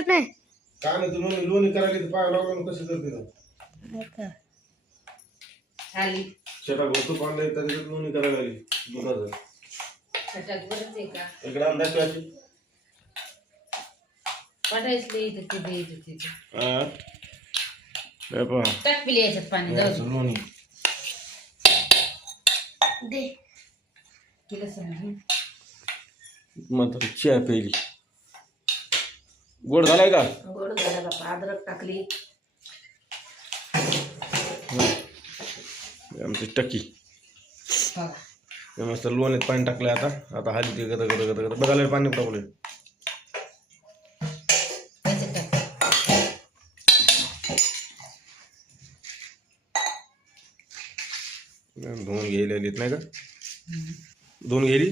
नाही काय नाही तू लोणी करायला तर पाय लावून कसं करते का खाली शेतात भरतो पाणी तरी लोणी करायला लागली दुधाचं छटाक बरंच आहे का इकडे अंदाज अशी पडायचं इथं तिथे इथं तिथे हा टाक पिली याच्यात पाणी जाऊ दे. लोणी दे तिला समजून मात्र चहा प्यायली गोड झालाय का गोड झाला बापा अद्रक टाकली आमची टक्की बघा हे मस्त लोणीत पाणी टाकलंय आता आता हाली ते गदा गदा गदा गदा बघायला पाणी टाकलंय याच्यात टाक धुवून घ्यायला आलीत नाही का धुवून गेली